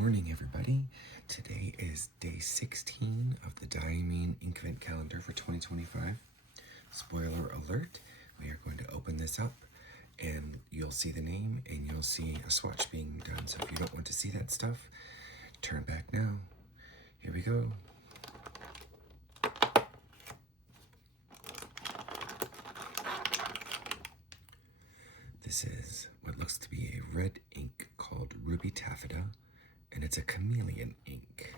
morning, everybody. Today is day 16 of the Diamine Inkvent Calendar for 2025. Spoiler alert, we are going to open this up and you'll see the name and you'll see a swatch being done. So if you don't want to see that stuff, turn back now. Here we go. This is what looks to be a red ink called Ruby Taffeta, and it's a chameleon ink.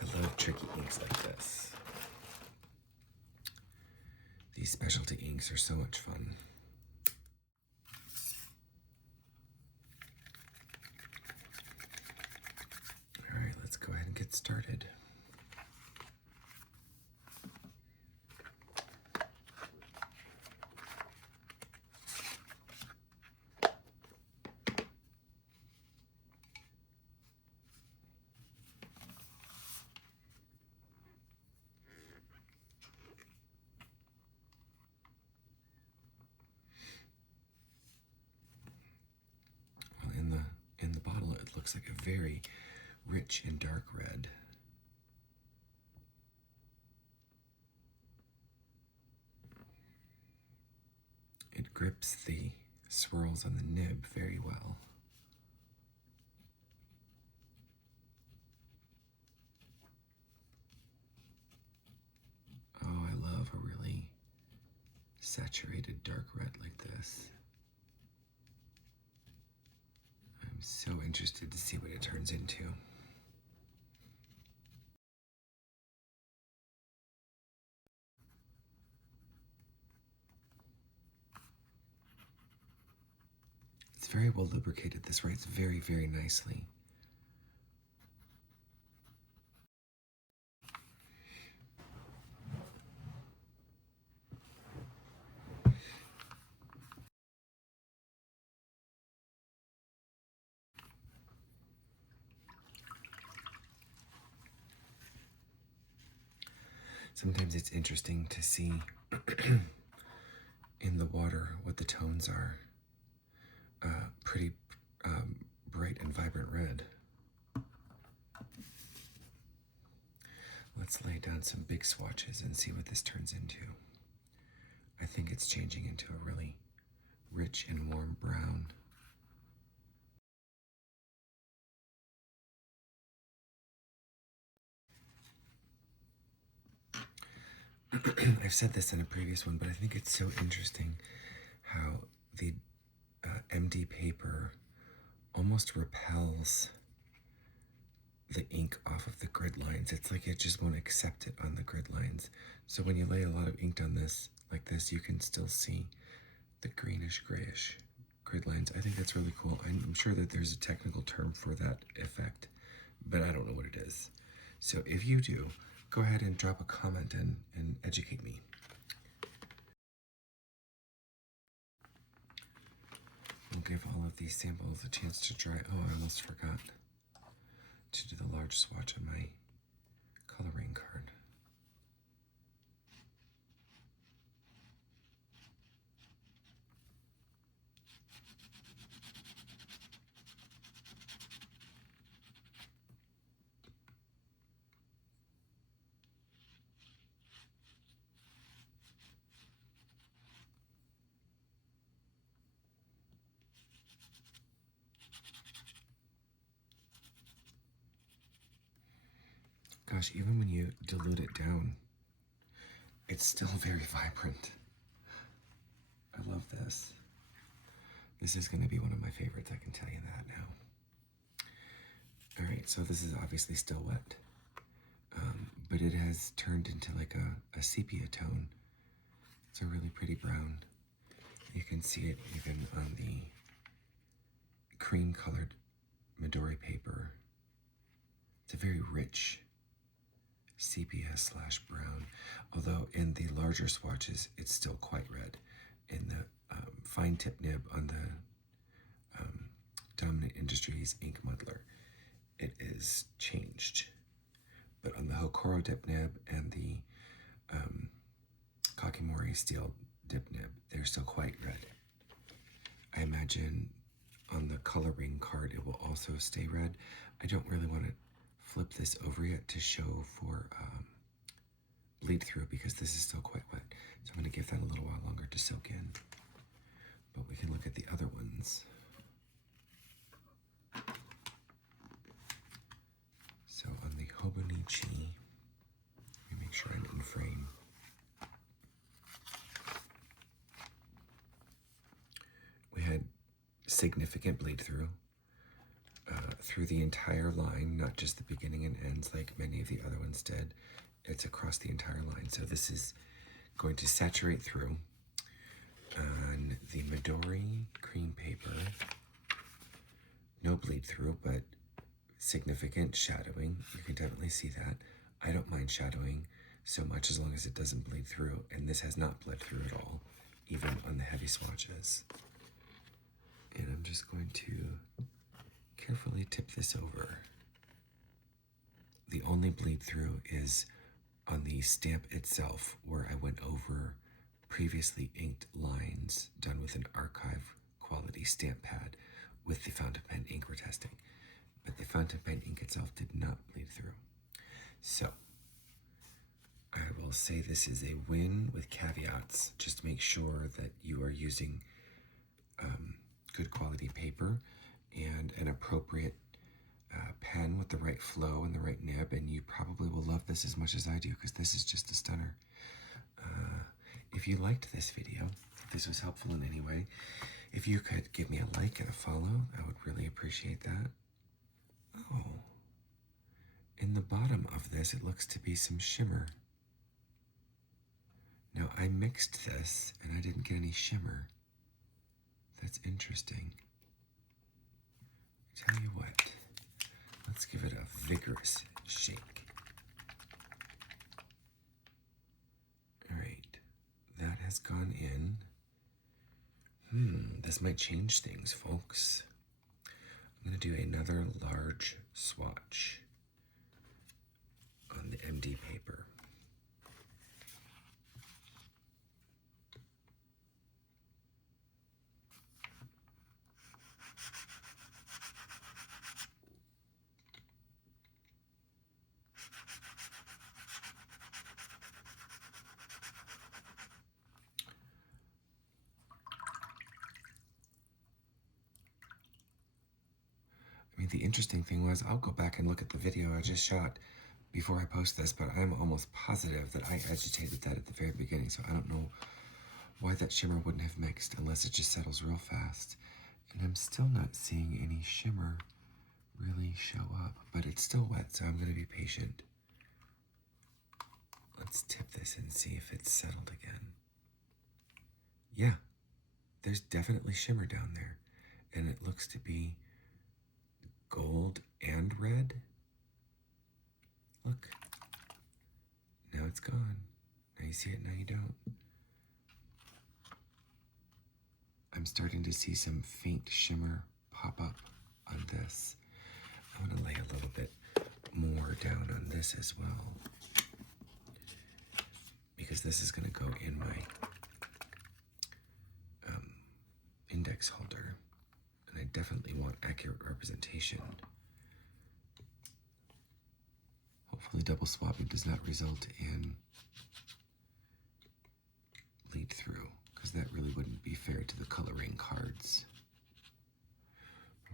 I love tricky inks like this. These specialty inks are so much fun. All right, let's go ahead and get started. In the bottle, it looks like a very rich and dark red. It grips the swirls on the nib very well. Oh, I love a really saturated dark red like this. I'm so interested to see what it turns into. It's very well lubricated. This writes very, very nicely. Sometimes it's interesting to see in the water what the tones are. Pretty bright and vibrant red. Let's lay down some big swatches and see what this turns into. I think it's changing into a really rich and warm brown. I've said this in a previous one, but I think it's so interesting how the MD paper almost repels the ink off of the grid lines. It's like it just won't accept it on the grid lines. So when you lay a lot of ink on this, like this, you can still see the greenish grayish grid lines. I think that's really cool. I'm sure that there's a technical term for that effect, but I don't know what it is. So if you do, go ahead and drop a comment and educate me. We'll give all of these samples a chance to dry. Oh, I almost forgot to do the large swatch on my Col-O-Ring card. Gosh, even when you dilute it down, it's still very vibrant. I love this. This is going to be one of my favorites, I can tell you that now. All right, so this is obviously still wet, but it has turned into like a sepia tone. It's a really pretty brown. You can see it even on the cream-colored Midori paper. It's a very rich sepia/brown, although in the larger swatches it's still quite red. In the fine tip nib on the Dominant Industries ink muddler, it is changed, but on the Hokoro dip nib and the Kakimori steel dip nib, they're still quite red. I imagine on the Col-O-Ring card it will also also stay red. I don't really want to flip this over yet to show for bleed through because this is still quite wet. So I'm going to give that a little while longer to soak in. But we can look at the other ones. So on the Hobonichi, let me make sure I'm in frame. We had significant bleed through the entire line, not just the beginning and ends like many of the other ones did. It's across the entire line. So this is going to saturate through. On the Midori cream paper, no bleed through, but significant shadowing. You can definitely see that. I don't mind shadowing so much as long as it doesn't bleed through, and this has not bled through at all, even on the heavy swatches. And I'm just going to carefully tip this over. The only bleed through is on the stamp itself, where I went over previously inked lines done with an archive quality stamp pad with the fountain pen ink we're testing. But the fountain pen ink itself did not bleed through. So I will say this is a win with caveats. Just make sure that you are using good quality paper and an appropriate pen with the right flow and the right nib, and you probably will love this as much as I do because this is just a stunner. If you liked this video, if this was helpful in any way, if you could give me a like and a follow, I would really appreciate that. Oh, in the bottom of this, it looks to be some shimmer. Now, I mixed this, and I didn't get any shimmer. That's interesting. I tell you what, let's give it a vigorous shake. All right, that has gone in. This might change things, folks. I'm going to do another large swatch on the MD paper. I mean, the interesting thing was, I'll go back and look at the video I just shot before I post this, but I'm almost positive that I agitated that at the very beginning, so I don't know why that shimmer wouldn't have mixed unless it just settles real fast. And I'm still not seeing any shimmer really show up, but it's still wet, so I'm going to be patient. Let's tip this and see if it's settled again. Yeah, there's definitely shimmer down there, and it looks to be gold and red. Look, now it's gone. Now you see it, now you don't. I'm starting to see some faint shimmer pop up on this. I want to lay a little bit more down on this as well, because this is going to go in my index holder, and I definitely want accurate representation. Hopefully double swabbing does not result in bleed through, because that really wouldn't be fair to the Col-O-Ring cards.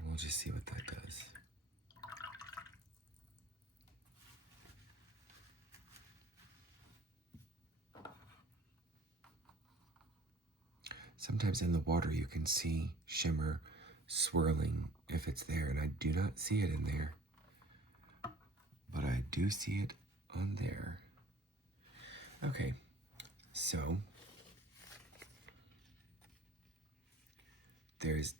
We'll just see what that does. Sometimes in the water you can see shimmer swirling if it's there, and I do not see it in there, but I do see it on there. Okay, so there's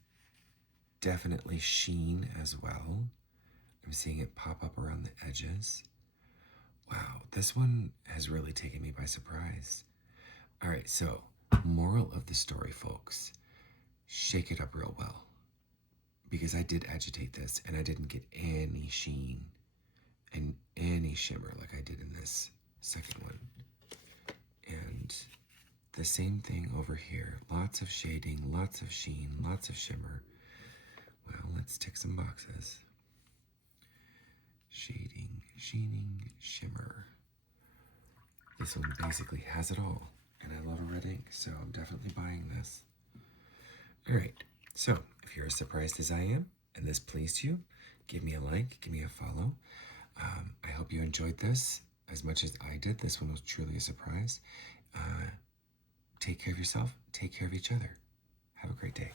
definitely sheen as well. I'm seeing it pop up around the edges. Wow, this one has really taken me by surprise. All right, so moral of the story, folks, shake it up real well, because I did agitate this and I didn't get any sheen and any shimmer like I did in this second one. And the same thing over here, lots of shading, lots of sheen, lots of shimmer. Well, let's tick some boxes. Shading, sheening, shimmer. This one basically has it all. And I love a red ink, so I'm definitely buying this. Alright, so if you're as surprised as I am, and this pleased you, give me a like, give me a follow. I hope you enjoyed this as much as I did. This one was truly a surprise. Take care of yourself, take care of each other. Have a great day.